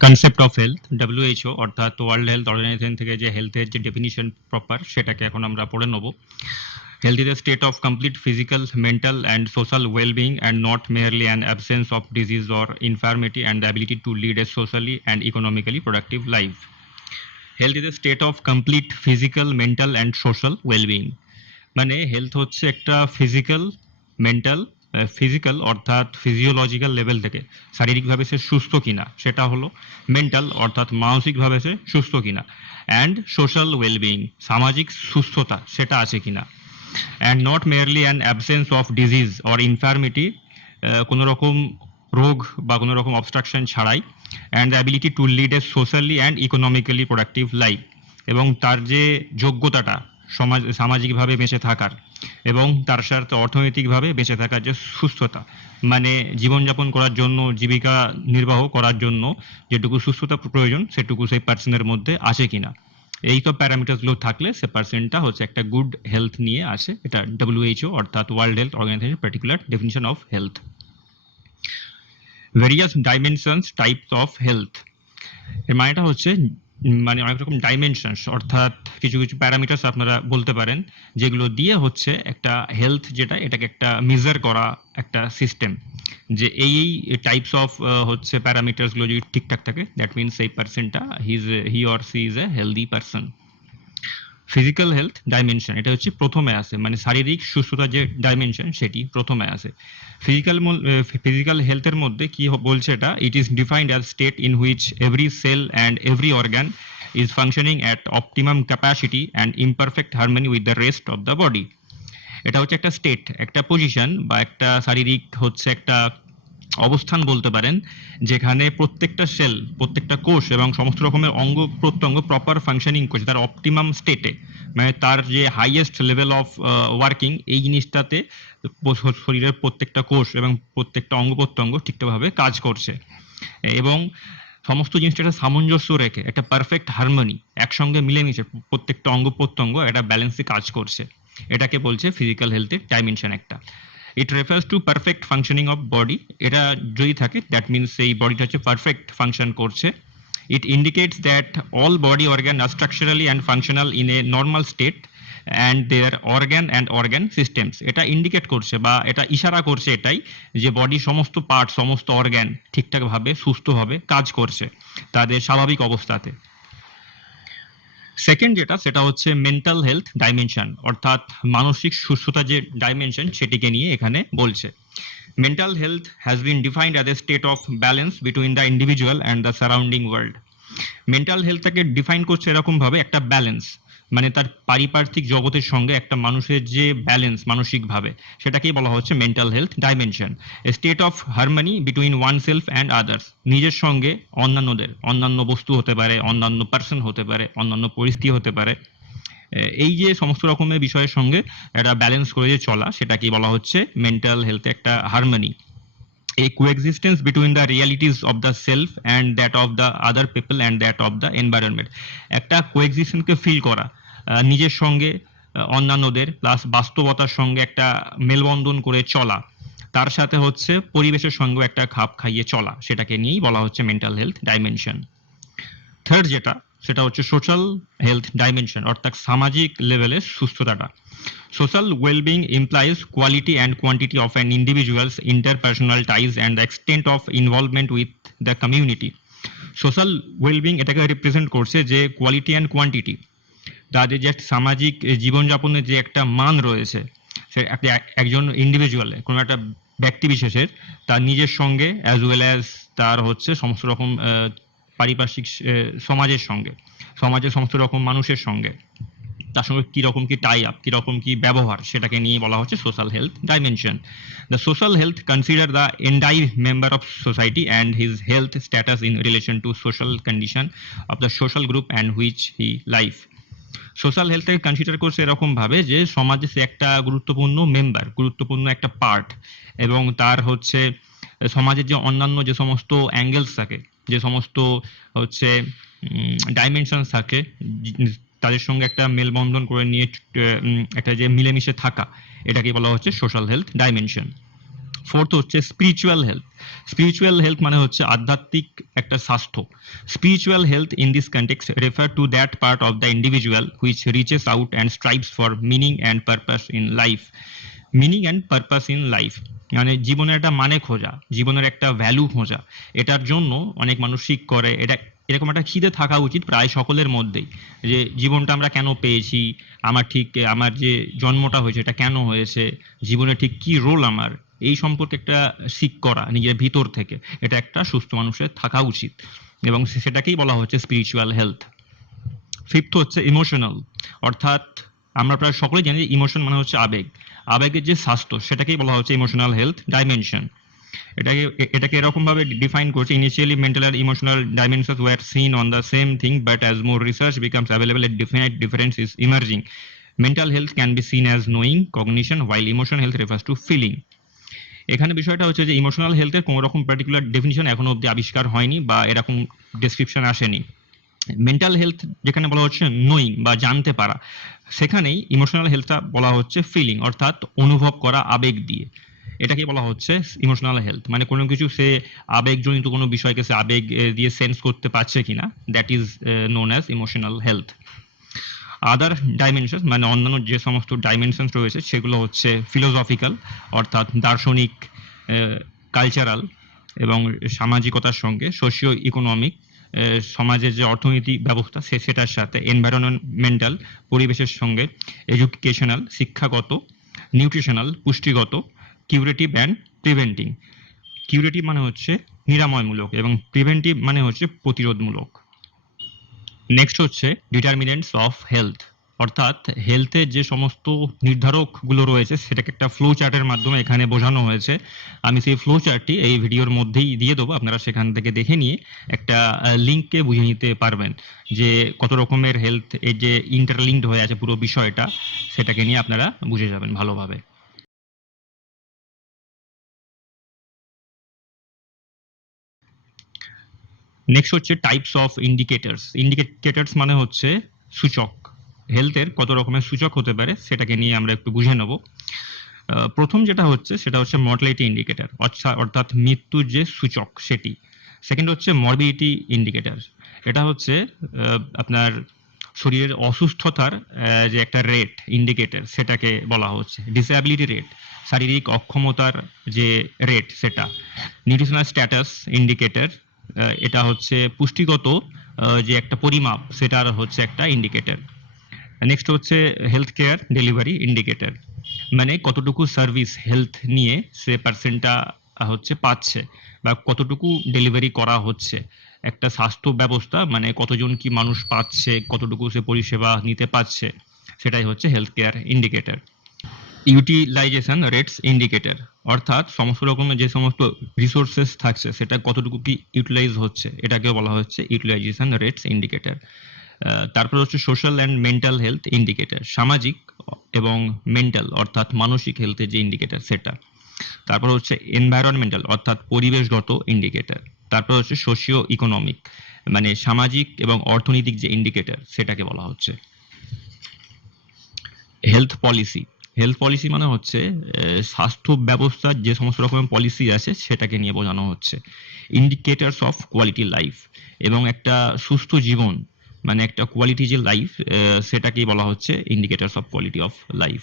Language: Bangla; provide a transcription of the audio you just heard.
কনসেপ্ট অফ হেলথ, WHO অর্থাৎ ওয়ার্ল্ড হেলথ অর্গানাইজেশন থেকে যে হেলথের যে ডেফিনিশন প্রপার সেটাকে এখন আমরা পড়ে নেব। Health is a state of complete physical, mental, and social well-being, and not merely an absence of disease or infirmity, and the ability to lead a socially and economically productive life. Health is a state of complete physical, mental, and social well-being. মানে হেলথ হচ্ছে একটা ফিজিক্যাল অর্থাৎ ফিজিওলজিক্যাল লেভেল থেকে শারীরিকভাবে সে সুস্থ কিনা সেটা হলো, মেন্টাল অর্থাৎ মানসিকভাবে সে সুস্থ কিনা, অ্যান্ড সোশ্যাল ওয়েলবিং সামাজিক সুস্থতা সেটা আছে কিনা, and not merely an absence of disease or ইনফার্মিটি, কোনো রকম রোগ বা কোনো রকম অবস্ট্রাকশন ছাড়াই, and the ability to lead a socially and economically productive life, এবং তার যে যোগ্যতাটা সামাজিকভাবে বেঁচে থাকার এবং তার সাথে অর্থনৈতিকভাবে বেঁচে থাকার যে সুস্থতা, মানে জীবনযাপন করার জন্য, জীবিকা নির্বাহ করার জন্য যেটুকু সুস্থতা প্রয়োজন সেটুকু সেই পার্সনের মধ্যে আছে কিনা। এই তো প্যারামিটারসগুলো থাকলে সে পার্সনটা হচ্ছে একটা গুড হেলথ নিয়ে আসে। এটা WHO অর্থাৎ world health organisation particular definition of health. Various dimensions types of health, এর মানেটা হচ্ছে মানে অনেক রকম ডাইমেনশনস অর্থাৎ কিছু কিছু প্যারামিটার্স আপনারা বলতে পারেন যেগুলো দিয়ে হচ্ছে একটা হেলথ যেটা এটাকে একটা মেজার করা একটা সিস্টেম, যে এই টাইপস অফ হচ্ছে প্যারামিটার্সগুলো যদি ঠিকঠাক থাকে দ্যাট মিনস এই পার্সনটা he or she is a healthy person. Physical health dimension এটা হচ্ছে প্রথমে আসে, মানে শারীরিক সুস্থতার যে ডাইমেনশন সেটি প্রথমে আসে। ফিজিক্যাল হেলথের মধ্যে কি বলছে এটা, it is defined as state in which every cell and every organ is functioning at optimum capacity and in perfect harmony with the rest of the body. এটা হচ্ছে একটা স্টেট, একটা পজিশন বা একটা শারীরিক হচ্ছে একটা অবস্থান বলতে পারেন, যেখানে প্রত্যেকটা সেল, প্রত্যেকটা কোষ এবং সমস্ত রকমের অঙ্গ প্রত্যঙ্গ প্রপার ফাংশনিং করছে তার অপটিমাম স্টেটে, মানে তার যে হাইয়েস্ট লেভেল অফ ওয়ার্কিং এই জিনিসটাতে শরীরের প্রত্যেকটা কোষ এবং প্রত্যেকটা অঙ্গ প্রত্যঙ্গ ঠিকঠাকভাবে কাজ করছে, এবং সমস্ত জিনিসটা একটা সামঞ্জস্য রেখে একটা পারফেক্ট হারমোনি একসঙ্গে মিলেমিশে প্রত্যেকটা অঙ্গ প্রত্যঙ্গ একটা ব্যালেন্সে কাজ করছে। এটাকে বলছে ফিজিক্যাল হেলথের ডাইমেনশন একটা। It refers to perfect functioning of body, এটা যদি থাকে দ্যাট মিনস এই বডিটা হচ্ছে পারফেক্ট ফাংশন করছে। It indicates that all body organ are structurally and functional in a normal state and their organ systems, এটা ইন্ডিকেট করছে বা এটা ইশারা করছে এটাই যে বডির সমস্ত পার্ট, সমস্ত অর্গান ঠিকঠাকভাবে সুস্থভাবে কাজ করছে তাদের স্বাভাবিক অবস্থাতে। সেকেন্ড যেটা সেটা হচ্ছে মেন্টাল হেলথ ডাইমেনশন, অর্থাৎ মানসিক সুস্থতা যে ডাইমেনশন সেটিকে নিয়ে এখানে বলছে। Mental health has been defined as a state of balance between the individual and the surrounding world. Mental হেলথটাকে ডিফাইন করছে এরকম ভাবে, একটা ব্যালেন্স মানে তার পারিপার্শ্বিক জগতের সঙ্গে একটা মানুষের যে ব্যালেন্স মানসিকভাবে সেটাকেই বলা হচ্ছে mental health dimension. State of harmony between one self and others, নিজের সঙ্গে অন্যান্যদের, অন্যান্য বস্তু হতে পারে, অন্যান্য পার্সন হতে পারে, অন্যান্য পরিস্থিতি হতে পারে, এই যে সমস্ত রকমের বিষয়ের সঙ্গে একটা ব্যালেন্স করে যে চলা সেটাকেই বলা হচ্ছে মেন্টাল হেলথে একটা harmony. a coexistence between the realities of the self and that of the other people and that of the environment, একটা কোএক্সিস্টেন্সকে ফিল করা, নিজের সঙ্গে অন্যান্যদের প্লাস বাস্তবতার সঙ্গে একটা মেলবন্ধন করে চলা, তার সাথে হচ্ছে পরিবেশের সঙ্গে একটা খাপ খাইয়ে চলা, সেটাকে নিয়েই বলা হচ্ছে মেন্টাল হেলথ ডাইমেনশন। থার্ড যেটা সেটা হচ্ছে সোশ্যাল হেলথ ডাইমেনশন, অর্থাৎ সামাজিক লেভেলের সুস্থতাটা। Social well-being implies quality and quantity of an individual's interpersonal ties and the extent of involvement with the community. Social wellbeing এটাকে রিপ্রেজেন্ট করছে যে কোয়ালিটি অ্যান্ড কোয়ান্টিটি, তাদের যে সামাজিক জীবনযাপনের যে একটা মান রয়েছে, সে একজন ইন্ডিভিজুয়ালে কোনো একটা ব্যক্তি বিশেষের তার নিজের সঙ্গে অ্যাজ ওয়েল অ্যাজ তার হচ্ছে সমস্ত রকম পারিপার্শ্বিক সমাজের সঙ্গে, সমাজের সমস্ত রকম মানুষের সঙ্গে তার সঙ্গে কীরকম কি টাই আপ, কীরকম কি ব্যবহার, সেটাকে নিয়ে বলা হচ্ছে social health dimension. The social health consider the entire member of society and his health status in relation to social condition of the social group and which he life. Social হেলথটাকে কনসিডার করছে এরকমভাবে যে সমাজে সে একটা গুরুত্বপূর্ণ মেম্বার, গুরুত্বপূর্ণ একটা পার্ট, এবং তার হচ্ছে সমাজের যে অন্যান্য যে সমস্ত অ্যাঙ্গেলস থাকে, যে সমস্ত হচ্ছে ডাইমেনশনস থাকে, তাদের সঙ্গে একটা মেলবন্ধন করে নিয়ে একটা যে মিলেমিশে থাকা, এটাকে বলা হচ্ছে সোশ্যাল হেলথ ডাইমেনশন। ফোর্থ হচ্ছে স্পিরিচুয়াল হেলথ। স্পিরিচুয়াল হেলথ মানে হচ্ছে আধ্যাত্মিক একটা স্বাস্থ্য। Spiritual health in this context refer to that part of the individual which reaches out and strives for meaning and purpose in life. Meaning and purpose in life মানে জীবনের একটা মানে খোঁজা, জীবনের একটা ভ্যালু খোঁজা। এটার জন্য অনেক মানুষ সিক করে, এটা এরকম একটা খিদে থাকা উচিত প্রায় সকলের মধ্যেই, যে জীবনটা আমরা কেন পেয়েছি, আমার যে জন্মটা হয়েছে এটা কেন হয়েছে, জীবনে ঠিক কি রোল আমার, এই সম্পর্কে একটা সিক করা নিজের ভিতর থেকে, এটা একটা সুস্থ মানুষের থাকা উচিত এবং সেটাকেই বলা হচ্ছে স্পিরিচুয়াল হেলথ। ফিফথ হচ্ছে ইমোশনাল, অর্থাৎ আমরা প্রায় সকলেই জানি যে ইমোশন মানে হচ্ছে আবেগ, আবেগের যে স্বাস্থ্য সেটাকেই বলা হচ্ছে ইমোশনাল হেলথ ডাইমেনশন। এটাকে এরকম ভাবে ডিফাইন করছে, ইনিশিয়ালি মেন্টাল আর emotional dimensions were seen on the same thing, but as more research becomes available a definite difference is emerging. Mental health can be seen as knowing cognition, while emotional health refers to feeling. এখানে বিষয়টা হচ্ছে যে ইমোশনাল হেলথের কোনো রকম পার্টিকুলার ডেফিনিশন এখনো অব্দি আবিষ্কার হয়নি বা এরকম ডেসক্রিপশন আসেনি। মেন্টাল হেলথ যেখানে বলা হচ্ছে নোয়িং বা জানতে পারা, সেখানেই ইমোশনাল হেলথটা বলা হচ্ছে ফিলিং, অর্থাৎ অনুভব করা আবেগ দিয়ে। এটাকে বলা হচ্ছে ইমোশনাল হেলথ, মানে কোনো কিছু সে আবেগজনিত কোনো বিষয়কে সে আবেগ দিয়ে সেন্স করতে পারছে কিনা, that is known as emotional health. Other dimension মানে অন্যান্য যে সমস্ত ডাইমেনশন রয়েছে সেগুলো হচ্ছে ফিলোসফিক্যাল, অর্থাৎ দার্শনিক, কালচারাল এবং সামাজিকতার সঙ্গে সোশিও ইকোনমিক, সমাজের যে অর্থনীতি ব্যবস্থা সেটার সাথে, এনভায়রনমেন্টাল পরিবেশের সঙ্গে, এডুকেশনাল শিক্ষাগত, নিউট্রিশনাল পুষ্টিগত, কিউরেটিভ অ্যান্ড প্রিভেন্টিং। কিউরেটিভ মানে হচ্ছে নিরাময়মূলক এবং প্রিভেন্টিভ মানে হচ্ছে প্রতিরোধমূলক। নেক্সট হচ্ছে ডিটারমিনেন্টস অফ হেলথ, অর্থাৎ হেলথের যে সমস্ত নির্ধারকগুলো রয়েছে সেটাকে একটা ফ্লো চার্টের মাধ্যমে এখানে বোঝানো হয়েছে। আমি সেই ফ্লো চার্টটি এই ভিডিওর মধ্যেই দিয়ে দেবো, আপনারা সেখান থেকে দেখে নিয়ে একটা লিঙ্ককে বুঝে নিতে পারবেন যে কত রকমের হেলথ এর যে ইন্টারলিঙ্কড হয়ে আছে পুরো বিষয়টা, সেটাকে নিয়ে আপনারা বুঝে যাবেন ভালোভাবে। নেক্সট হচ্ছে টাইপস অফ ইন্ডিকেটরস। ইন্ডিকেটরস মানে হচ্ছে সূচক, হেলথের কত রকমের সূচক হতে পারে সেটাকে নিয়ে আমরা একটু বুঝে নেব। প্রথম যেটা হচ্ছে সেটা হচ্ছে মর্টালিটি ইন্ডিকেটর, অর্থাৎ মৃত্যুর যে সূচক সেটি। সেকেন্ড হচ্ছে মরবিডিটি ইন্ডিকেটর, এটা হচ্ছে আপনার শরীরের অসুস্থতার যে একটা রেট ইন্ডিকেটর সেটাকে বলা হচ্ছে। ডিসএবিলিটি রেট, শারীরিক অক্ষমতার যে রেট সেটা। নিউট্রিশনাল স্ট্যাটাস ইন্ডিকেটর, এটা হচ্ছে পুষ্টিগত যে একটা পরিমাপ সেটার হচ্ছে একটা ইন্ডিকেটর। নেক্সট হচ্ছে হেলথ কেয়ার ডেলিভারি ইন্ডিকেটর, মানে কতটুকু সার্ভিস হেলথ নিয়ে সে পার্সেন্টটা হচ্ছে পাচ্ছে বা কতটুকু ডেলিভারি করা হচ্ছে। একটা স্বাস্থ্য ব্যবস্থা মানে কতজন কি মানুষ পাচ্ছে, কতটুকু সে পরিষেবা নিতে পারছে, সেটাই হচ্ছে health care indicator. Utilization rates indicator, অর্থাৎ সমস্ত রকমের যে সমস্ত রিসোর্সেস থাকছে সেটা কতটুকু কি ইউটিলাইজ হচ্ছে, এটাকে বলা হচ্ছে ইউটিলাইজেশন রেটস ইন্ডিকেটর। তারপর হচ্ছে social and mental health indicator, সামাজিক এবং মেন্টাল অর্থাৎ মানসিক হেলথের যে ইন্ডিকেটর সেটা। তারপর হচ্ছে এনভায়রনমেন্টাল অর্থাৎ পরিবেশগত ইন্ডিকেটর। তারপর হচ্ছে সোশিও ইকোনমিক মানে সামাজিক এবং অর্থনৈতিক যে ইন্ডিকেটর সেটাকে বলা হচ্ছে। হেলথ পলিসি, হেলথ পলিসি মানে হচ্ছে স্বাস্থ্য ব্যবস্থার যে সমস্ত রকমের পলিসি আছে সেটাকে নিয়ে বোঝানো হচ্ছে। ইন্ডিকেটরস অফ কোয়ালিটি লাইফ, এবং একটা সুস্থ জীবন মানে একটা কোয়ালিটি যে লাইফ সেটাকেই বলা হচ্ছে indicators of quality of life.